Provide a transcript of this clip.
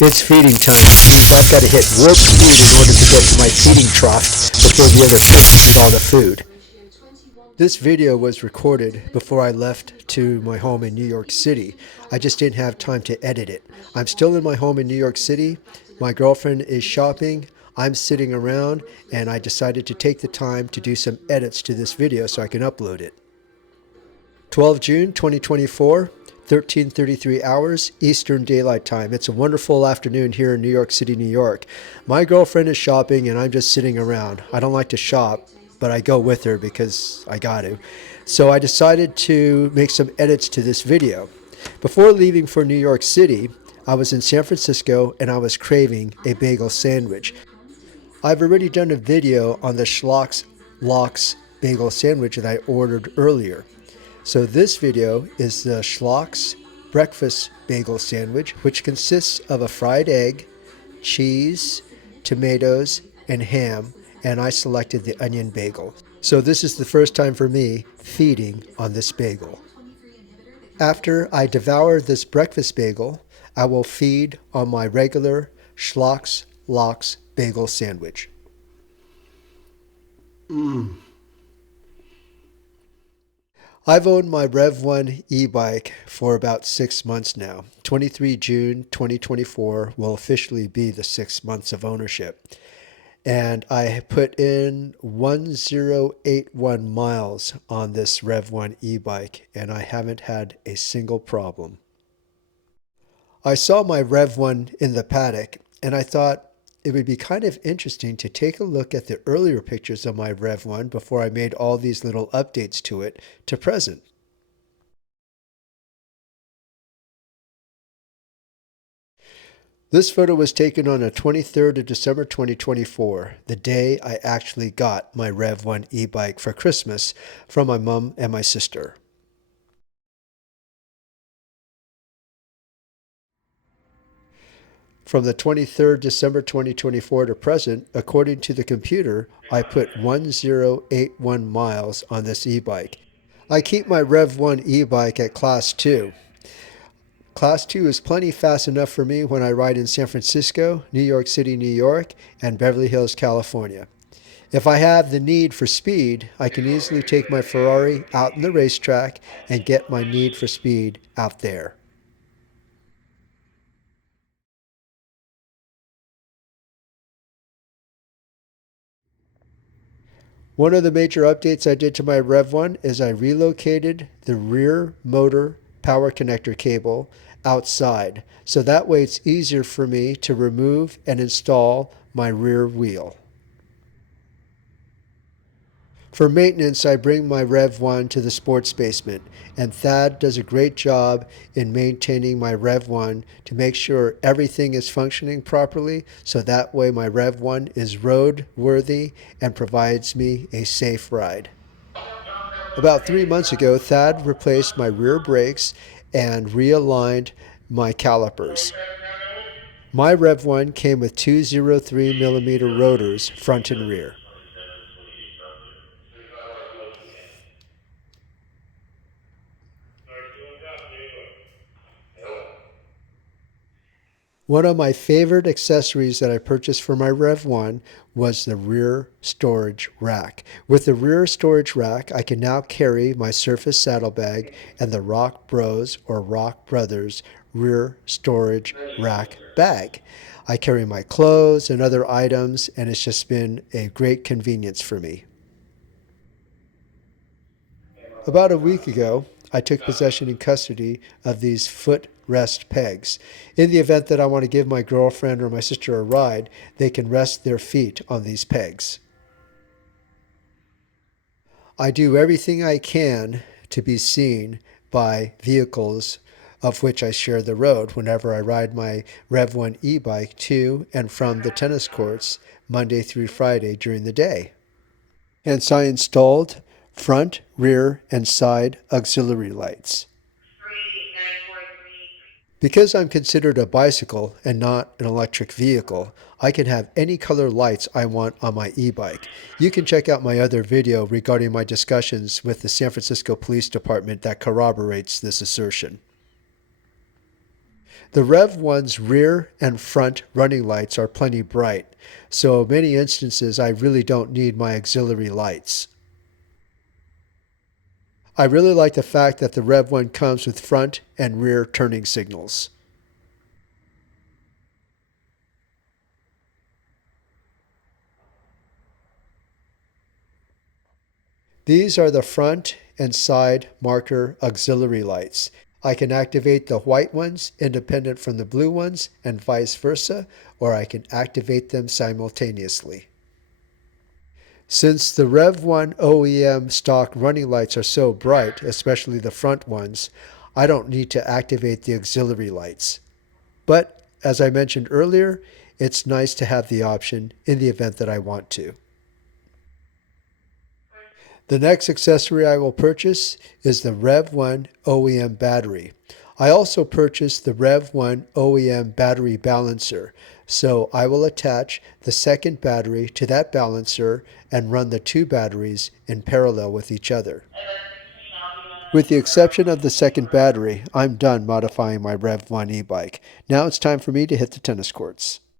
It's feeding time, which means I've got to hit warp speed in order to get to my feeding trough before the other fish eat all the food. This video was recorded before I left to my home in New York City. I just didn't have time to edit it. I'm still in my home in New York City. My girlfriend is shopping. I'm sitting around, and I decided to take the time to do some edits to this video so I can upload it. 12 June 2024, 13:33 hours Eastern Daylight Time. It's a wonderful afternoon here in New York City, New York. My girlfriend is shopping and I'm just sitting around. I don't like to shop, but I go with her because I got to. So I decided to make some edits to this video. Before leaving for New York City, I was in San Francisco and I was craving a bagel sandwich. I've already done a video on the Schlock's Lox bagel sandwich that I ordered earlier. So this video is the Schlock's breakfast bagel sandwich, which consists of a fried egg, cheese, tomatoes, and ham, and I selected the onion bagel. So this is the first time for me feeding on this bagel. After I devour this breakfast bagel, I will feed on my regular Schlock's Lox bagel sandwich. I've owned my REVV1 e-bike for about 6 months now. 23 June 2024 will officially be the 6 months of ownership. And I put in 1081 miles on this REVV1 e-bike, and I haven't had a single problem. I saw my REVV1 in the paddock, and I thought it would be kind of interesting to take a look at the earlier pictures of my REVV1 before I made all these little updates to it to present. This photo was taken on the 23rd of December 2024, the day I actually got my REVV1 e-bike for Christmas from my mom and my sister. From the 23rd December 2024 to present, according to the computer, I put 1081 miles on this e-bike. I keep my REVV1 e-bike at Class 2. Class 2 is plenty fast enough for me when I ride in San Francisco, New York City, New York, and Beverly Hills, California. If I have the need for speed, I can easily take my Ferrari out in the racetrack and get my need for speed out there. One of the major updates I did to my REVV1 is I relocated the rear motor power connector cable outside, so that way it's easier for me to remove and install my rear wheel. For maintenance, I bring my REVV1 to the sports basement, and Thad does a great job in maintaining my REVV1 to make sure everything is functioning properly, so that way my REVV1 is road-worthy and provides me a safe ride. About 3 months ago, Thad replaced my rear brakes and realigned my calipers. My REVV1 came with two 0.3mm rotors, front and rear. One of my favorite accessories that I purchased for my REVV1 was the rear storage rack. With the rear storage rack, I can now carry my Surface saddlebag and the Rock Bros or Rock Brothers rear storage rack bag. I carry my clothes and other items, and it's just been a great convenience for me. About a week ago, I took possession and custody of these footrest pegs. In the event that I want to give my girlfriend or my sister a ride, they can rest their feet on these pegs. I do everything I can to be seen by vehicles of which I share the road whenever I ride my REVV1 e-bike to and from the tennis courts Monday through Friday during the day. Hence I installed front, rear, and side auxiliary lights. Because I'm considered a bicycle and not an electric vehicle, I can have any color lights I want on my e-bike. You can check out my other video regarding my discussions with the San Francisco Police Department that corroborates this assertion. The REV1's rear and front running lights are plenty bright, so in many instances I really don't need my auxiliary lights. I really like the fact that the REV1 comes with front and rear turning signals. These are the front and side marker auxiliary lights. I can activate the white ones independent from the blue ones and vice versa, or I can activate them simultaneously. Since the REV1 OEM stock running lights are so bright, especially the front ones, I don't need to activate the auxiliary lights. But as I mentioned earlier, it's nice to have the option in the event that I want to. The next accessory I will purchase is the REV1 OEM battery. I also purchased the REV1 OEM battery balancer, so I will attach the second battery to that balancer and run the two batteries in parallel with each other. With the exception of the second battery, I'm done modifying my REV1 e-bike. Now it's time for me to hit the tennis courts.